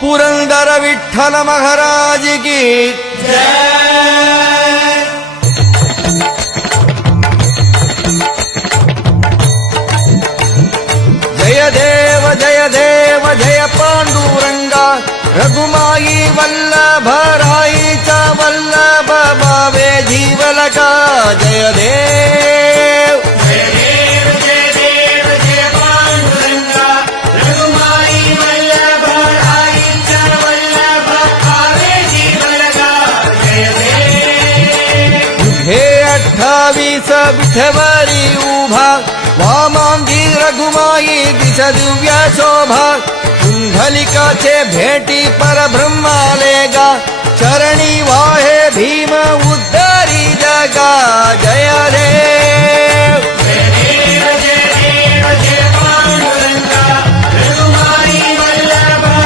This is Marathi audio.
पुरंदर विठ्ठल महाराज की जय देव जय देव जय पांडुरंगा रघुमाई वल्लभ राईचा वल्लभ भावे जीवलका जय देव जय देव जय देव जय पांडुरंगा रघुमाई वल्लभ राईचा वल्लभ भावे जीवलका जय देव हे 28 विठवरी उभा वामांगी रघुमाई दिश दिव्य शोभा कुंडलिकाचे भेटी परब्रह्माले गा चरणी वाहे भीम उद्धारी जगा जय देव